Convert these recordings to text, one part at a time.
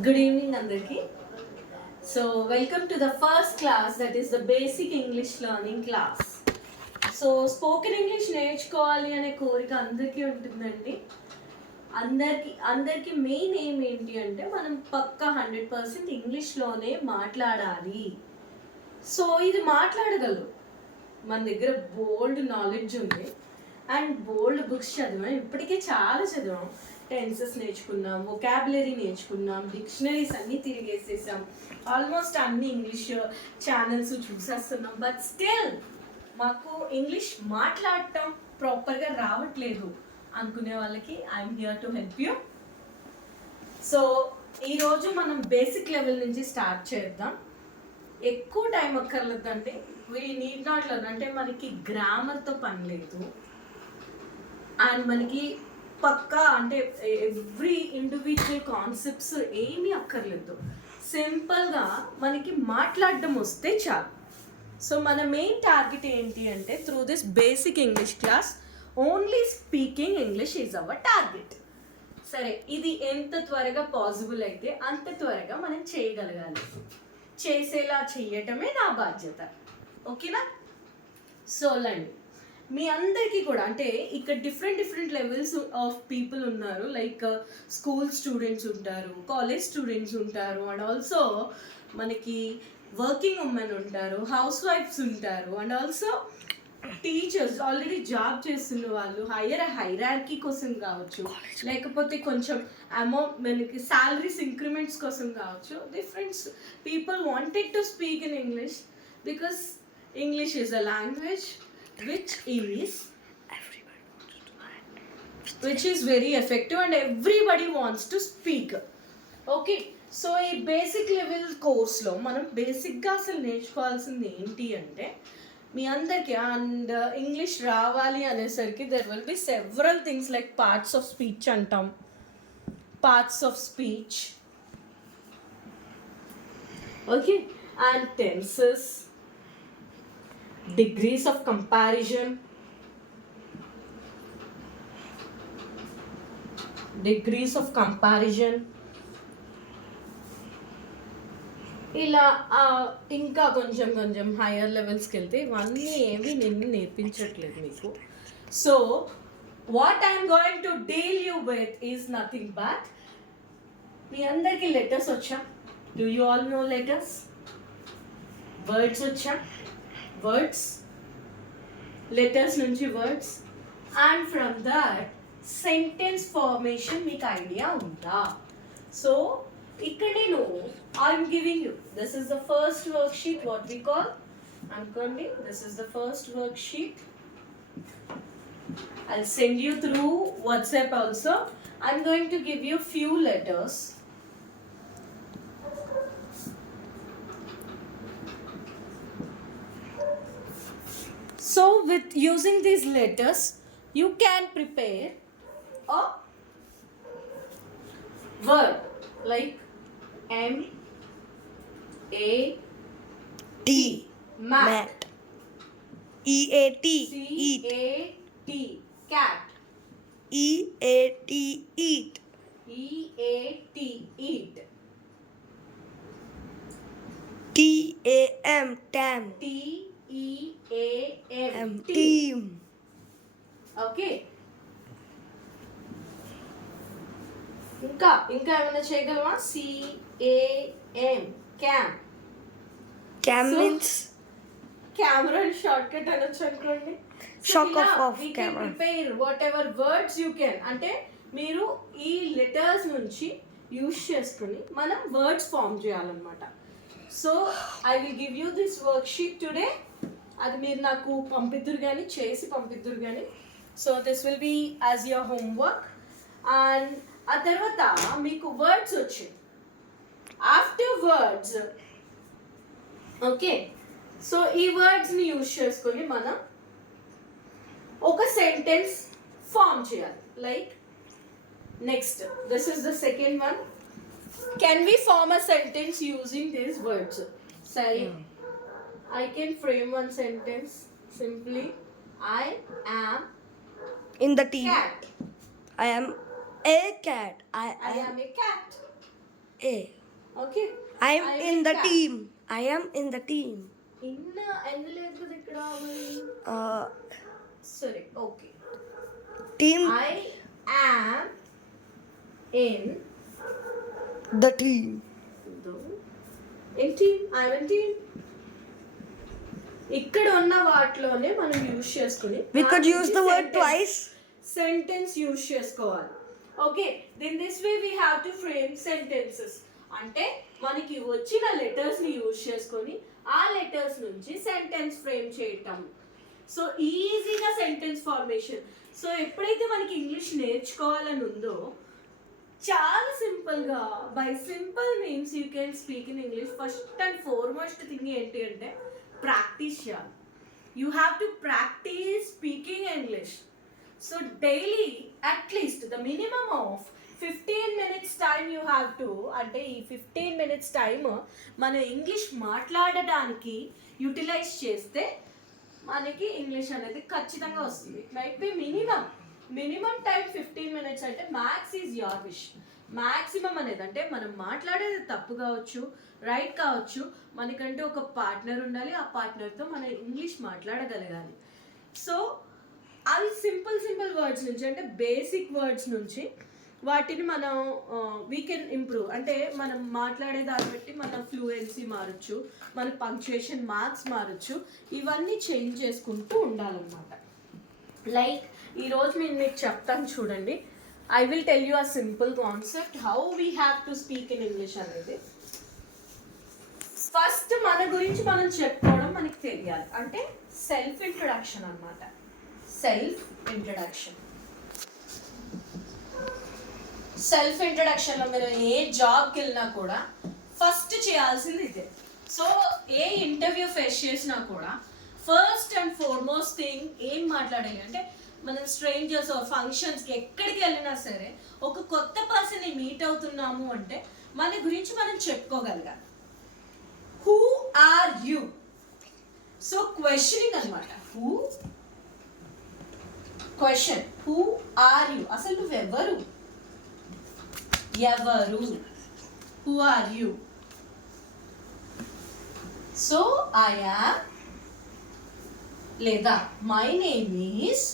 Good evening, Andarki. So, welcome to the first class, that is the basic English learning class. So spoken English నేర్చుకోవాలి అనే కోరిక అందరికీ ఉంటుందండి. అందరికీ main ఏం ఏంటి అంటే మనం పక్కా 100% ఇంగ్లీష్లోనే మాట్లాడాలి. సో ఇది మాట్లాడగలరు, మన దగ్గర బోల్డ్ నాలెడ్జ్ ఉంది అండ్ బోల్డ్ బుక్స్ చదివాం, ఇప్పటికే చాలా చదివాం. టెన్సెస్ నేర్చుకున్నాం, వొకాబులరీ నేర్చుకున్నాం, డిక్షనరీస్ అన్నీ తిరిగేసేసాం, ఆల్మోస్ట్ అన్ని ఇంగ్లీష్ ఛానల్స్ చూసేస్తున్నాం. బట్ స్టిల్ మాకు ఇంగ్లీష్ మాట్లాడటం ప్రాపర్గా రావట్లేదు అనుకునే వాళ్ళకి I'm here to help you. So ఈరోజు మనం బేసిక్ లెవెల్ నుంచి స్టార్ట్ చేద్దాం. ఎక్కువ టైం అక్కర్లేదండి. వీ నీడ్ నాట్ లర్న్, అంటే మనకి గ్రామర్తో పని లేదు అండ్ మనకి పక్కా అంటే ఎవ్రీ ఇండివిజువల్ కాన్సెప్ట్స్ ఏమీ అక్కర్లేదు. సింపుల్గా మనకి మాట్లాడడం వస్తే చాలు. సో మన మెయిన్ టార్గెట్ ఏంటి అంటే through this basic English class only speaking English is our target. సరే, ఇది ఎంత త్వరగా పాసిబుల్ అయితే అంత త్వరగా మనం చేయగలగాలి. చేసేలా చేయటమే నా బాధ్యత. ఓకేనా? సో లండి, మీ అందరికీ కూడా అంటే ఇక్కడ డిఫరెంట్ లెవెల్స్ ఆఫ్ పీపుల్ ఉన్నారు. లైక్ స్కూల్ స్టూడెంట్స్ ఉంటారు, కాలేజ్ స్టూడెంట్స్ ఉంటారు, అండ్ ఆల్సో మనకి వర్కింగ్ ఉమెన్ ఉంటారు, హౌస్ వైఫ్స్ ఉంటారు, and also teachers, already job చేస్తున్న వాళ్ళు, హైరార్కీ కోసం కావచ్చు, లేకపోతే కొంచెం మనకి శాలరీస్ ఇంక్రిమెంట్స్ కోసం కావచ్చు. Different people wanted to speak in English because English is a language which is very effective and everybody wants to speak. Okay, so ఈ బేసిక్ లెవెల్ కోర్స్లో మనం బేసిక్గా అసలు నేర్చుకోవాల్సింది ఏంటి అంటే మీ అందరికీ అండ్ ఇంగ్లీష్ రావాలి అనేసరికి there will be several things like parts of speech అంటాం, parts of speech, okay, and tenses, degrees of comparison, ఇలా ఇంకా కొంచెం హైయర్ లెవెల్స్కి వెళ్తే ఇవన్నీ ఏవి నిన్ను నేర్పించట్లేదు మీకు. So what I'm going to deal you with is nothing but, మీ అందరికీ లెటర్స్ వచ్చా? Do you all know letters? Words వచ్చా? వర్డ్స్, లెటర్స్ నుంచి words, and from that sentence formation మీకు ఐడియా ఉందా? సో ఇక్కడ నేను I'm giving you, this is the first worksheet, what we call అనుకోండి, this is the first worksheet. I'll send you through WhatsApp also. I'm going to give you few letters. So with using these letters, you can prepare a word like M A T, mat. E A T, eat. C A T, cat. E A T, eat. E A T, eat. T A M, tam. T E A M, team. Okay, ఇంకా ఏమైనా చేయగలమా? CAM, క్యామ్. Cam means camera short cut అనొచ్చు అనుకోండి. shock of camera. Prepare whatever words you can, అంటే మీరు ఈ letters నుంచి యూజ్ చేసుకుని మనం వర్డ్స్ ఫామ్ చేయాలన్నమాట. So I will give you this worksheet today. అది మీరు నాకు పంపిద్దురు కానీ, చేసి పంపిద్దురు కానీ. So this will be as your homework. And ఆ తర్వాత మీకు వర్డ్స్ వచ్చాయి. ఆఫ్టర్ వర్డ్స్, ఓకే, సో ఈ వర్డ్స్ని యూజ్ చేసుకొని మనం ఒక సెంటెన్స్ ఫామ్ చేయాలి. Like next, this is the second one. Can we form a sentence using these words? Say I can frame one sentence simply. I am In the team. cat. I am a cat. I am a cat. A. Okay I am in the team. I am in the team. ఇన్న ఎన్ని లేదు కదా ఇక్కడ మరి. Uh, సరే okay. team. I am in The team. team. I am in team. ఇక్కడ ఉన్న వాటిలోనే మనం యూజ్ చేసుకుని We could use the word twice. Sentence use చేసుకోవాలి. Okay then this way we have to frame sentences. అంటే మనకి వచ్చిన లెటర్స్ ని యూజ్ చేసుకొని ఆ లెటర్స్ నుంచి సెంటెన్స్ ఫ్రేమ్ చేయటం. సో ఈజీగా సెంటెన్స్ ఫార్మేషన్. సో ఎప్పుడైతే మనకి ఇంగ్లీష్ నేర్చుకోవాలని ఉందో చాలా సింపుల్గా by simple means you can speak in English. First and foremost thing ఏంటి అంటే ప్రాక్టీస్ చేయాలి. You have to practice speaking English. So daily at least the minimum of 15 minutes time you have to, అంటే ఈ 15 minutes time మనం English మాట్లాడడానికి utilise చేస్తే మనకి English అనేది ఖచ్చితంగా వస్తుంది. It might be minimum time 15 minutes అంటే max is your wish. Maximum అనేది అంటే మనం మాట్లాడేది తప్పు కావచ్చు, రైట్ కావచ్చు, మనకంటే ఒక పార్ట్నర్ ఉండాలి. ఆ పార్ట్నర్తో మనం ఇంగ్లీష్ మాట్లాడగలగాలి. సో అవి సింపుల్ వర్డ్స్ నుంచి అంటే బేసిక్ వర్డ్స్ నుంచి వాటిని మనం వీ కెన్ ఇంప్రూవ్. అంటే మనం మాట్లాడే దాన్ని బట్టి మన ఫ్లూయెన్సీ మారచ్చు, మన పంక్చుయేషన్ మార్క్స్ మారచ్చు. ఇవన్నీ చేంజ్ చేసుకుంటూ ఉండాలన్నమాట. లైక్ ఈరోజు నేను మీకు చెప్తాను చూడండి. I will tell you a simple concept how we have to speak in English అనేది. ఫస్ట్ మన గురించి మనం చెప్పుకోవడం మనకి తెలియాలి. అంటే సెల్ఫ్ ఇంట్రొడక్షన్ అన్నమాట. సెల్ఫ్ ఇంట్రొడక్షన్లో మీరు ఏ జాబ్కి వెళ్ళినా కూడా ఫస్ట్ చేయాల్సింది ఇదే. సో ఏ ఇంటర్వ్యూ ఫేస్ చేసినా కూడా ఫస్ట్ అండ్ ఫార్మోస్ట్ థింగ్ ఏం మాట్లాడాలి అంటే మనం స్ట్రేంజర్స్ ఫంక్షన్స్కి ఎక్కడికి వెళ్ళినా సరే ఒక కొత్త పర్సన్ని మీట్ అవుతున్నాము అంటే మన గురించి మనం చెప్పుకోగలగాలి. Who are you? So questioning అనమాట. క్వశ్చన్ హూ ఆర్ యూ, అసలు నువ్వెవరు, who are you? So I am లేదా మై నేమ్ ఈస్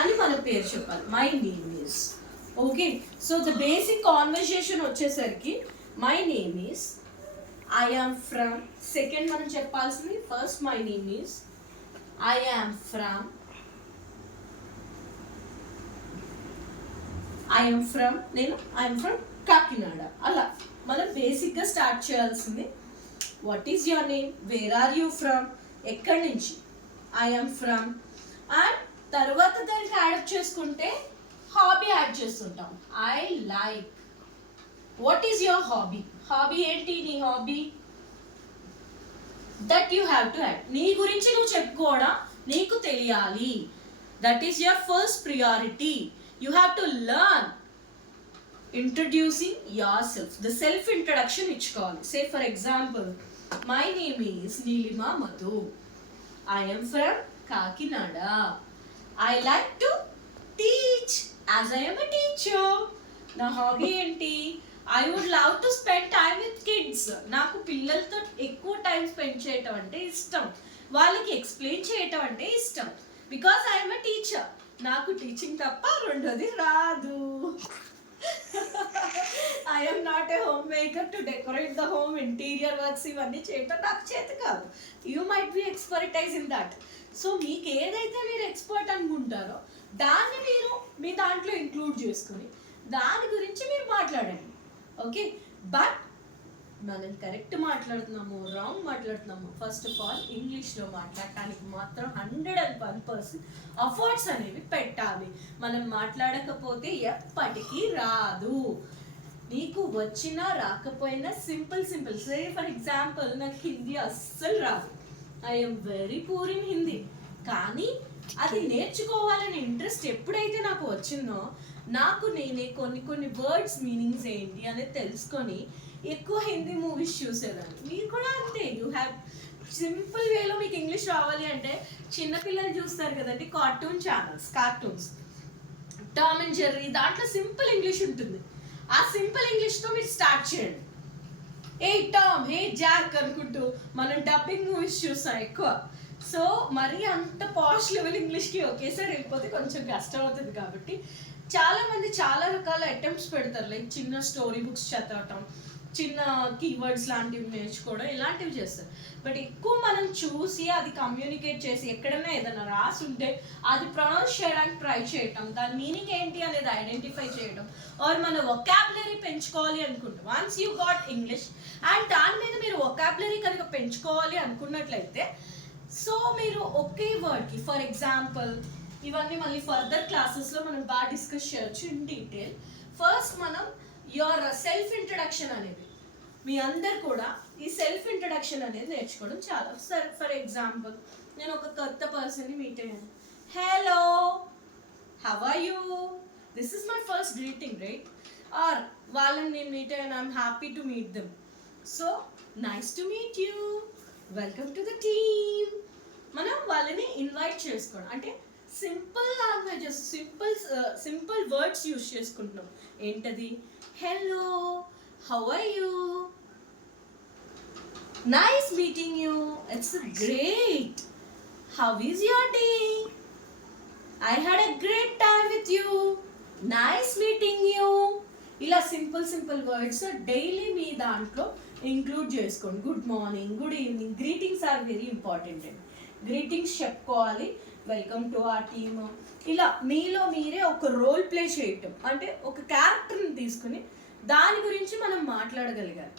అని మన పేరు చెప్పాలి. My name is. Okay so the basic conversation వచ్చేసరికి my name is, I am from. Second మనం చెప్పాల్సింది first my name is, I am from Kakinada. అలా మనం బేసిక్గా స్టార్ట్ చేయాల్సింది. What is your name, where are you from, ఎక్కడి నుంచి, I am from. And తర్వాత దానికి యాడప్ చేసుకుంటే హాబీ యాడ్ చేస్తుంటాం. I like. What is your hobby ఏంటి నీ hobby? That you have to add. నీ గురించి నువ్వు చెప్పుకోవడం నీకు తెలియాలి. That is your first priority. You have to learn introducing yourself. The self introduction ఇచ్చుకోవాలి. Say for example my name is Nilima Madhu, I am from Kakinada, I like to teach as I am a teacher. నా హాబీ ఏంటి? I would love to spend time with kids. నాకు పిల్లలతో ఎక్కువ time spend చేయటం అంటే ఇష్టం, వాళ్ళకి ఎక్స్ప్లెయిన్ చేయటం అంటే ఇష్టం. Because I am a teacher. నాకు టీచింగ్ తప్ప రెండోది రాదు. I am not a homemaker to decorate the home, interior works ఇవన్నీ చేయటం నాకు చేత కాదు. You might be expertise in that. So మీకు ఏదైతే మీరు ఎక్స్పర్ట్ అనుకుంటారో దాన్ని మీరు మీ దాంట్లో ఇంక్లూడ్ చేసుకొని దాని గురించి మీరు మాట్లాడండి. ఓకే బట్ మనం కరెక్ట్ మాట్లాడుతున్నాము రాంగ్ మాట్లాడుతున్నాము, ఫస్ట్ ఆఫ్ ఆల్ ఇంగ్లీష్లో మాట్లాడటానికి మాత్రం 101% ఎఫర్ట్స్ అనేవి పెట్టాలి. మనం మాట్లాడకపోతే ఎప్పటికీ రాదు. నీకు వచ్చినా రాకపోయినా సింపుల్ సే ఫర్ ఎగ్జాంపుల్ నాకు హిందీ అస్సలు రాదు. I M very poor in Hindi. కానీ అది నేర్చుకోవాలని ఇంట్రెస్ట్ ఎప్పుడైతే నాకు వచ్చిందో నాకు నేనే కొన్ని వర్డ్స్ మీనింగ్స్ ఏంటి అనేది తెలుసుకొని ఎక్కువ హిందీ మూవీస్ చూసేదాన్ని. మీరు కూడా అంతే. యూ హ్యావ్ సింపుల్ వేలో మీకు ఇంగ్లీష్ రావాలి అంటే చిన్నపిల్లలు చూస్తారు కదండి కార్టూన్స్. టామ్ అండ్ జెర్రీ దాంట్లో సింపుల్ ఇంగ్లీష్ ఉంటుంది. ఆ సింపుల్ ఇంగ్లీష్తో మీరు స్టార్ట్ చేయండి. ఏ టామ్, ఏ జాక్ అనుకుంటూ మనం డబ్బింగ్ మూవీస్ చూస్తాం ఎక్కువ. సో మరీ అంత పాష్ లెవెల్ ఇంగ్లీష్కి ఒకేసారి వెళ్ళిపోతే కొంచెం కష్టం అవుతుంది. కాబట్టి చాలామంది చాలా రకాల అటెంప్ట్స్ పెడతారు. లైక్ చిన్న స్టోరీ బుక్స్ చదవటం, చిన్న కీవర్డ్స్ లాంటివి నేర్చుకోవడం, ఇలాంటివి చేస్తారు. బట్ ఎక్కువ మనం చూసి అది కమ్యూనికేట్ చేసి ఎక్కడైనా ఏదైనా రాసి ఉంటే అది ప్రొనౌన్స్ చేయడానికి ట్రై చేయటం, దాని మీనింగ్ ఏంటి అనేది ఐడెంటిఫై చేయడం, ఆర్ మన వొకాబులరీ పెంచుకోవాలి అనుకుంటాం. Once you got English and దాని మీద మీరు వొకాబులరీ కనుక పెంచుకోవాలి అనుకున్నట్లయితే, సో మీరు ఒకే వర్డ్కి, ఫర్ ఎగ్జాంపుల్ ఇవన్నీ మళ్ళీ ఫర్దర్ క్లాసెస్లో మనం బాగా డిస్కస్ చేయొచ్చు ఇన్ డీటెయిల్. ఫస్ట్ మనం యువర్ సెల్ఫ్ ఇంట్రడక్షన్ అనేది, మీ అందరు కూడా ఈ సెల్ఫ్ ఇంట్రడక్షన్ అనేది నేర్చుకోవడం చాలా. సరే, ఫర్ ఎగ్జాంపుల్ నేను ఒక కొత్త పర్సన్ని మీట్ అయ్యాను. Hello, how are you, this is my first greeting, right? Or వాళ్ళని నేను మీట్ అయ్యాను, I'm happy to meet them. So nice to meet you, welcome to the team. మనం వాళ్ళని ఇన్వైట్ చేసుకోవడం అంటే simple languages, simple words use చేసుకుంటున్నాం. ఏంటది? Hello, how are you, nice meeting you, it's great, how is your day, I had a great time with you, nice meeting you. ఇలా simple words daily మీ దాంట్లో include చేసుకోండి. Good morning, good evening, greetings are very important అండి. Greetings చెప్పుకోవాలి, welcome to our team. ఇలా మీలో మీరే ఒక రోల్ ప్లే చేయటం, అంటే ఒక క్యారెక్టర్ని తీసుకుని దాని గురించి మనం మాట్లాడగలిగాలి.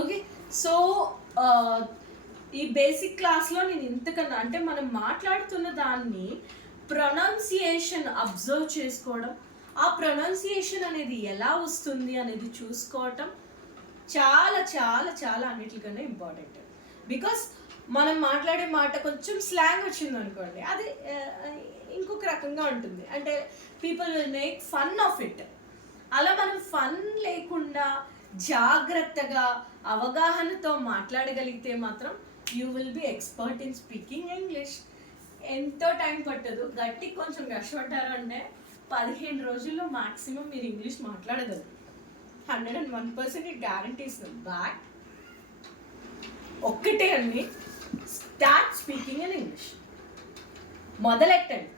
ఓకే, సో ఈ బేసిక్ క్లాస్లో నేను ఇంతకన్నా అంటే మనం మాట్లాడుతున్న దాన్ని ప్రొనౌన్సియేషన్ అబ్జర్వ్ చేసుకోవడం, ఆ ప్రొనౌన్సియేషన్ అనేది ఎలా వస్తుంది అనేది చూసుకోవటం చాలా చాలా చాలా అన్నిటికన్నా ఇంపార్టెంట్. బికాస్ మనం మాట్లాడే మాట కొంచెం స్లాంగ్ వచ్చింది అనుకోండి, అది ఇంకొక రకంగా ఉంటుంది, అంటే people will make fun of it. అలా మనం ఫన్ లేకుండా జాగ్రత్తగా అవగాహనతో మాట్లాడగలిగితే మాత్రం you will be expert in speaking English. ఎంతో టైం పట్టదు, గట్టి కొంచెం కష్టపడ్డారు అంటే 15 రోజుల్లో మాక్సిమం మీరు ఇంగ్లీష్ మాట్లాడగలరు. 101% గ్యారంటీ ఇస్తుంది. బట్ ఒక్కటే అండి, స్టార్ట్ స్పీకింగ్ ఇన్ ఇంగ్లీష్. మొదలెట్టండి.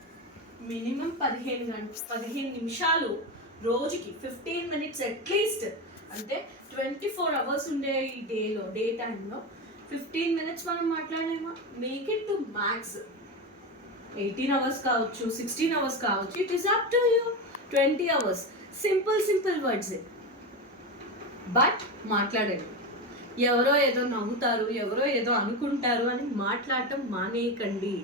మినిమం 15 నిమిషాలు రోజుకి, 15 minutes అట్లీస్ట్. అంటే 24 hours ఉండే ఈ డే టైంలో 15 minutes మనం మాట్లాడలేమా? Make it to max. 18 hours కావచ్చు, 16 hours కావచ్చు, it is up to you. 20 hours. Simple words. But మాట్లాడండి. ఎవరో ఏదో నవ్వుతారు, ఎవరో ఏదో అనుకుంటారు అని మాట్లాడటం మానేయకండి.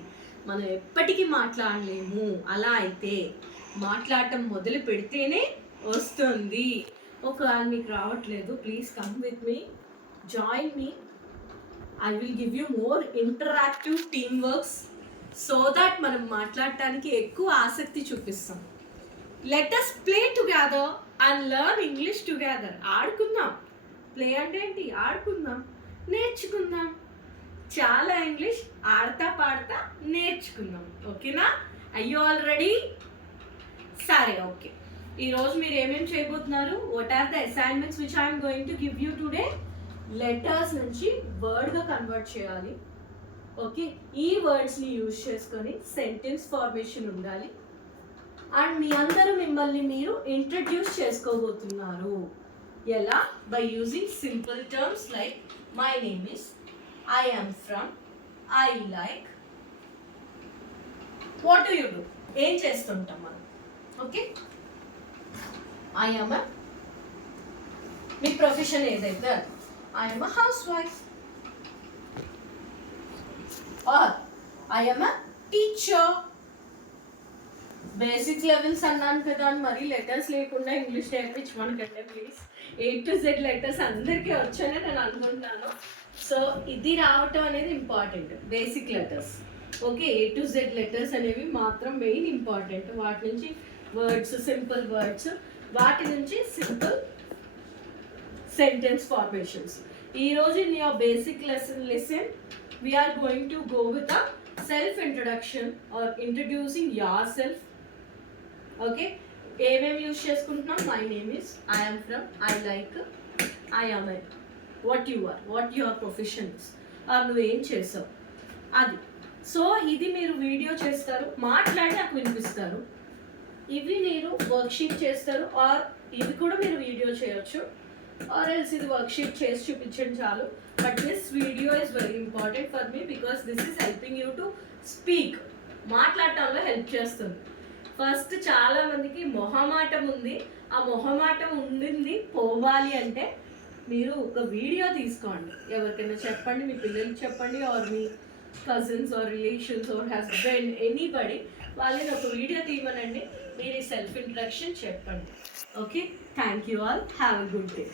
మనం ఎప్పటికీ మాట్లాడలేము. అలా అయితే మాట్లాడటం మొదలు పెడితేనే వస్తుంది. ఒకవేళ మీకు రావట్లేదు, please come with me, join me. I will give you more interactive team works so that మనం మాట్లాడటానికి ఎక్కువ ఆసక్తి చూపిస్తాం. Let us play together and learn English together. ఆడుకుందాం. ప్లే అంటే ఏంటి? ఆడుకుందాం, నేర్చుకుందాం. చాలా ఇంగ్లీష్ ఆడతా పాడతా నేర్చుకుందాం. ఓకేనా? I you all ready? సరే, ఓకే. ఈరోజు మీరు ఏమేమి చేయబోతున్నారు? What are the assignments which I'm going to give you today? Letters నుంచి వర్డ్గా కన్వర్ట్ చేయాలి. ఓకే, ఈ వర్డ్స్ని యూజ్ చేసుకొని సెంటెన్స్ ఫార్మేషన్ ఉండాలి. అండ్ మీ అందరూ మిమ్మల్ని మీరు ఇంట్రడ్యూస్ చేసుకోబోతున్నారు. ఎలా? By using simple terms like my name is, I am from, I like, what do you do, ఏం చేస్తుంటాం మనం. Okay, I am a, me profession ఏదైతే అది, I am a housewife, or I am a teacher. Basic levels అన్నాను కదా అని మరీ letters లేకుండా ఇంగ్లీష్ నేర్పించమనుకంటే please. A to Z letters అందరికీ వచ్చానే నేను అనుకుంటున్నాను. సో ఇది రావటం అనేది important. Basic letters. Okay, A to Z letters అనేవి మాత్రం మెయిన్ ఇంపార్టెంట్. వాటి నుంచి వర్డ్స్, సింపుల్ వర్డ్స్, వాటి నుంచి సింపుల్ సెంటెన్స్ ఫార్మేషన్స్. ఈరోజు in your basic lesson we're going to go with a self introduction or introducing yourself. Okay, ఏమేమి use చేసుకుంటున్నాం? My name is, I'm from, I like, I am, what you are, what your profession is, నువ్వేం చేసావు అది. So ఇది మీరు video చేస్తారు, మాట్లాడి నాకు వినిపిస్తారు. ఇవి మీరు వర్క్షీట్ చేస్తారు, ఆర్ ఇది కూడా మీరు వీడియో చేయొచ్చు, ఆర్ ఎల్స్ ఇది వర్క్షీట్ చేసి చూపించండి చాలు. But this video is very important for మీ because this is helping you to speak. మాట్లాడటంలో హెల్ప్ చేస్తుంది. ఫస్ట్ చాలా మందికి మొహమాటం ఉంది, ఆ మొహమాటం ఉండింది పోవాలి అంటే మీరు ఒక వీడియో తీసుకోండి, ఎవరికైనా చెప్పండి, మీ పిల్లలకి చెప్పండి, ఆర్ మీ cousins or relations or husband anybody, వాళ్ళని ఒక వీడియో తీయమనండి, మీరు ఈ సెల్ఫ్ ఇంట్రడక్షన్ చెప్పండి. Okay, thank you all, have a good day.